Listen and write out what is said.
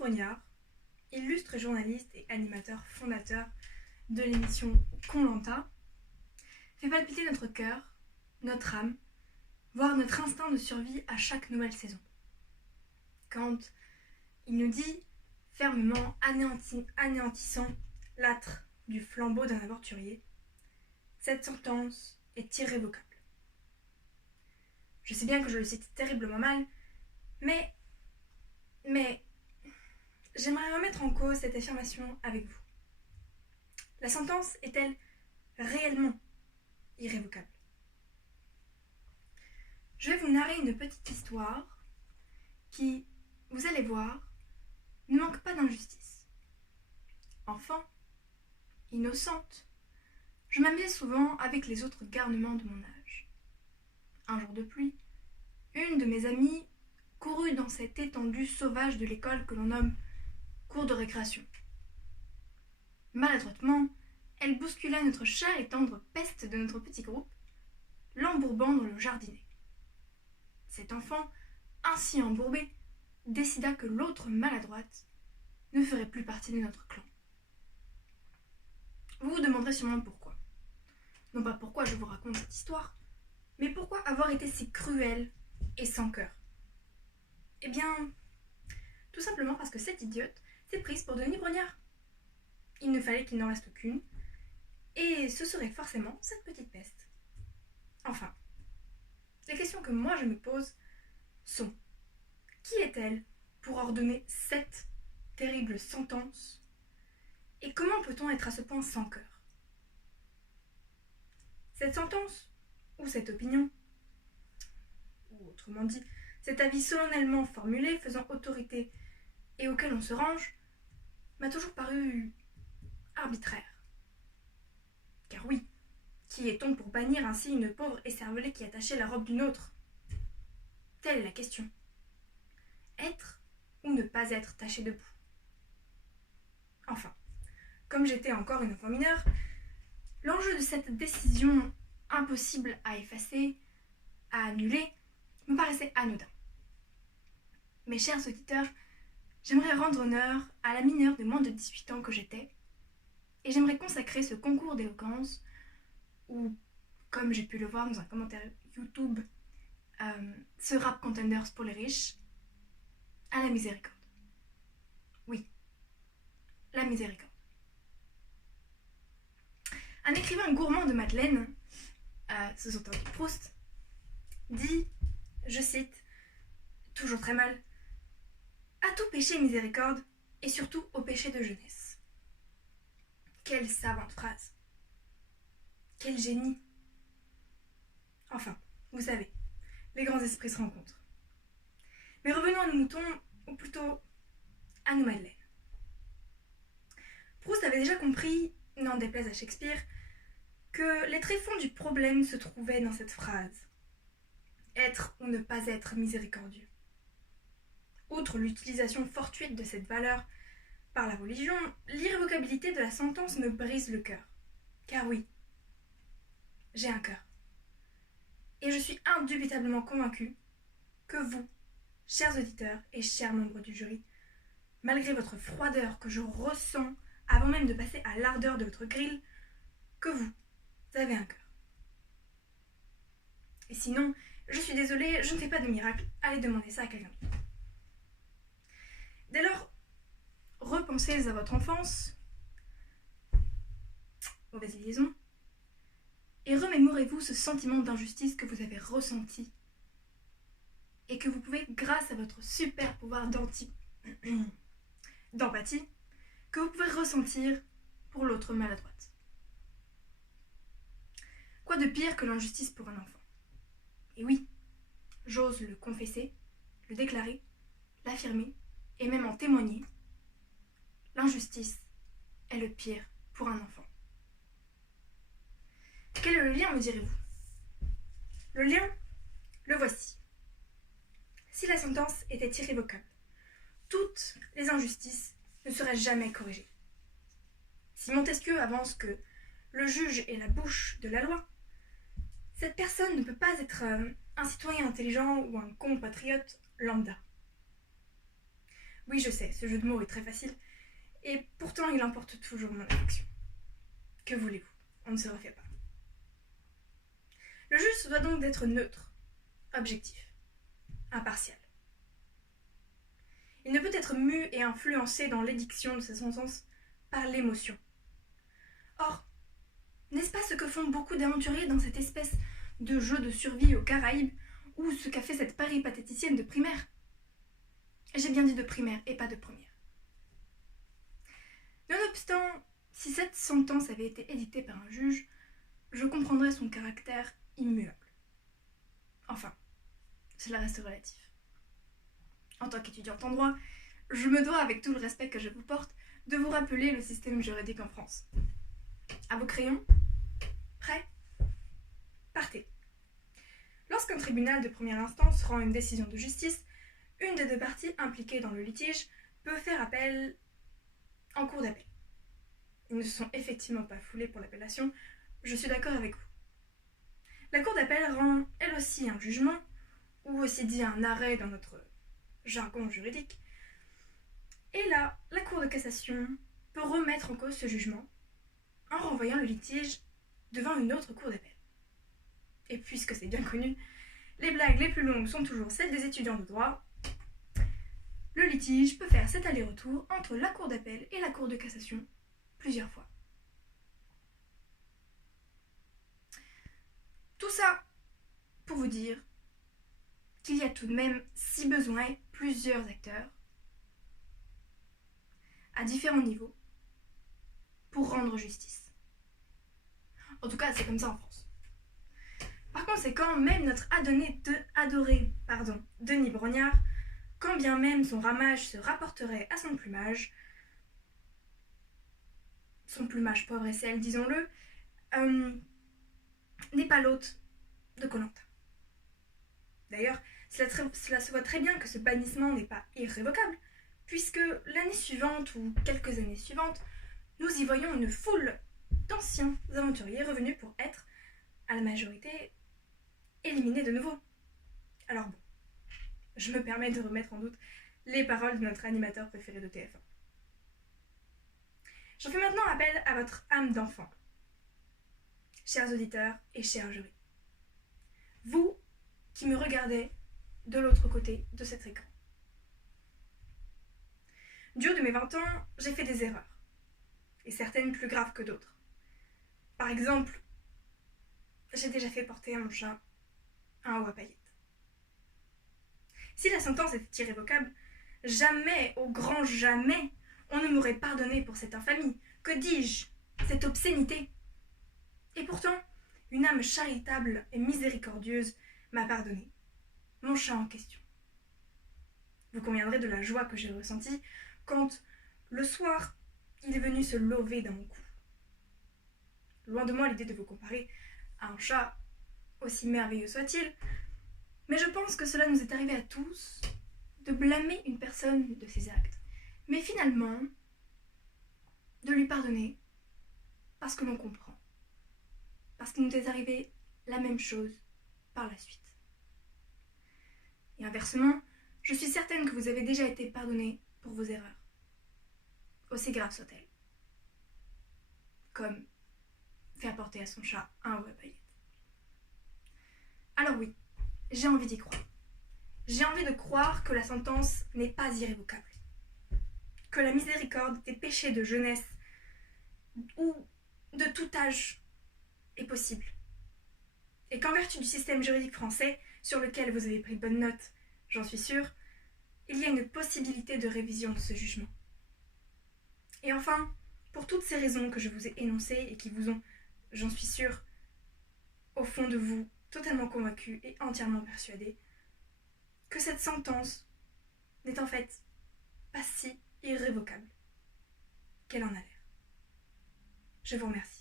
Brognard, illustre journaliste et animateur fondateur de l'émission Koh-Lanta, fait palpiter notre cœur, notre âme, voire notre instinct de survie à chaque nouvelle saison. Quand il nous dit, fermement anéantissant l'âtre du flambeau d'un aventurier, cette sentence est irrévocable. Je sais bien que je le cite terriblement mal, mais j'aimerais remettre en cause cette affirmation avec vous. La sentence est-elle réellement irrévocable? Je vais vous narrer une petite histoire qui, vous allez voir, ne manque pas d'injustice. Enfant, innocente, je m'amusais souvent avec les autres garnements de mon âge. Un jour de pluie, une de mes amies courut dans cette étendue sauvage de l'école que l'on nomme cour de récréation. Maladroitement, elle bouscula notre chère et tendre peste de notre petit groupe, l'embourbant dans le jardinet. Cet enfant, ainsi embourbé, décida que l'autre maladroite ne ferait plus partie de notre clan. Vous vous demanderez sûrement pourquoi. Non pas pourquoi je vous raconte cette histoire, mais pourquoi avoir été si cruel et sans cœur. Eh bien, tout simplement parce que cette idiote s'est prise pour Denis Brognard. Il ne fallait qu'il n'en reste qu'une, et ce serait forcément cette petite peste. Enfin, les questions que moi je me pose sont: qui est-elle pour ordonner cette terrible sentence? Et comment peut-on être à ce point sans cœur? Cette sentence, ou cette opinion, ou autrement dit, cet avis solennellement formulé faisant autorité et auquel on se range, m'a toujours paru arbitraire. Car oui, qui est-on pour bannir ainsi une pauvre écervelée qui attachait la robe d'une autre? Telle est la question. Être ou ne pas être taché debout? Enfin, comme j'étais encore une enfant mineure, l'enjeu de cette décision impossible à effacer, à annuler, me paraissait anodin. Mes chers auditeurs, j'aimerais rendre honneur à la mineure de moins de 18 ans que j'étais, et j'aimerais consacrer ce concours d'éloquence, ou, comme j'ai pu le voir dans un commentaire YouTube, ce rap contenders pour les riches, à la miséricorde. Oui, la miséricorde. Un écrivain gourmand de Madeleine, sous-entendu Proust, dit, je cite, toujours très mal, « À tout péché miséricorde, et surtout au péché de jeunesse. » Quelle savante phrase! Quel génie! Enfin, vous savez, les grands esprits se rencontrent. Mais revenons à nos moutons, ou plutôt à nos madeleines. Proust avait déjà compris, n'en déplaise à Shakespeare, que les tréfonds du problème se trouvaient dans cette phrase. Être ou ne pas être miséricordieux. Outre l'utilisation fortuite de cette valeur par la religion, l'irrévocabilité de la sentence me brise le cœur. Car oui, j'ai un cœur. Et je suis indubitablement convaincue que vous, chers auditeurs et chers membres du jury, malgré votre froideur que je ressens avant même de passer à l'ardeur de votre grille, que vous avez un cœur. Et sinon, je suis désolée, je ne fais pas de miracle, allez demander ça à quelqu'un d'autre. Dès lors, repensez à votre enfance, mauvaise liaison, et remémorez-vous ce sentiment d'injustice que vous avez ressenti et que vous pouvez, grâce à votre super pouvoir d'empathie, que vous pouvez ressentir pour l'autre maladroite. Quoi de pire que l'injustice pour un enfant? Et oui, j'ose le confesser, le déclarer, l'affirmer et même en témoigner. L'injustice est le pire pour un enfant. Quel est le lien, me direz-vous? Le lien, le voici. Si la sentence était irrévocable, toutes les injustices ne seraient jamais corrigées. Si Montesquieu avance que le juge est la bouche de la loi, cette personne ne peut pas être un citoyen intelligent ou un compatriote lambda. Oui, je sais, ce jeu de mots est très facile, et pourtant il emporte toujours mon affection. Que voulez-vous? On ne se refait pas. Le juge se doit donc d'être neutre, objectif, impartial. Il ne peut être mu et influencé dans l'édiction de sa sentence par l'émotion. Or, n'est-ce pas ce que font beaucoup d'aventuriers dans cette espèce de jeu de survie aux Caraïbes, ou ce qu'a fait cette péripatéticienne de primaire? J'ai bien dit de primaire et pas de première. Nonobstant, si cette sentence avait été édictée par un juge, je comprendrais son caractère immuable. Enfin, cela reste relatif. En tant qu'étudiante en droit, je me dois, avec tout le respect que je vous porte, de vous rappeler le système juridique en France. À vos crayons? Prêts? Partez. Lorsqu'un tribunal de première instance rend une décision de justice, une des deux parties impliquées dans le litige peut faire appel en cour d'appel. Ils ne se sont effectivement pas foulés pour l'appellation, je suis d'accord avec vous. La cour d'appel rend elle aussi un jugement, ou aussi dit un arrêt dans notre jargon juridique, et là, la cour de cassation peut remettre en cause ce jugement en renvoyant le litige devant une autre cour d'appel. Et puisque c'est bien connu, les blagues les plus longues sont toujours celles des étudiants de droit, le litige peut faire cet aller-retour entre la cour d'appel et la cour de cassation plusieurs fois. Tout ça pour vous dire qu'il y a tout de même, si besoin, plusieurs acteurs à différents niveaux pour rendre justice. En tout cas, c'est comme ça en France. Par conséquent, même notre adoré Denis Brognard, quand bien même son ramage se rapporterait à son plumage pauvre et sel, disons-le, n'est pas l'hôte de Koh-Lanta. D'ailleurs, cela se voit très bien que ce bannissement n'est pas irrévocable, puisque l'année suivante ou quelques années suivantes, nous y voyons une foule d'anciens aventuriers revenus pour être, à la majorité, éliminés de nouveau. Alors bon, je me permets de remettre en doute les paroles de notre animateur préféré de TF1. J'en fais maintenant appel à votre âme d'enfant, chers auditeurs et chers jurys. Vous qui me regardez de l'autre côté de cet écran. Du haut de mes 20 ans, j'ai fait des erreurs, et certaines plus graves que d'autres. Par exemple, j'ai déjà fait porter à mon chat un haut à paillettes. Si la sentence était irrévocable, jamais, au grand jamais, on ne m'aurait pardonné pour cette infamie. Que dis-je? Cette obscénité. Et pourtant, une âme charitable et miséricordieuse m'a pardonné. Mon chat en question. Vous conviendrez de la joie que j'ai ressentie quand, le soir, il est venu se lever dans mon cou. Loin de moi l'idée de vous comparer à un chat, aussi merveilleux soit-il, mais je pense que cela nous est arrivé à tous de blâmer une personne de ses actes, mais finalement de lui pardonner parce que l'on comprend, parce qu'il nous est arrivé la même chose par la suite. Et inversement, je suis certaine que vous avez déjà été pardonné pour vos erreurs, aussi graves soient-elles, comme faire porter à son chat un haut à paillettes. Alors oui, j'ai envie d'y croire. J'ai envie de croire que la sentence n'est pas irrévocable, que la miséricorde des péchés de jeunesse ou de tout âge est possible, et qu'en vertu du système juridique français, sur lequel vous avez pris bonne note, j'en suis sûre, il y a une possibilité de révision de ce jugement. Et enfin, pour toutes ces raisons que je vous ai énoncées et qui vous ont, j'en suis sûre, au fond de vous, totalement convaincu et entièrement persuadé que cette sentence n'est en fait pas si irrévocable qu'elle en a l'air. Je vous remercie.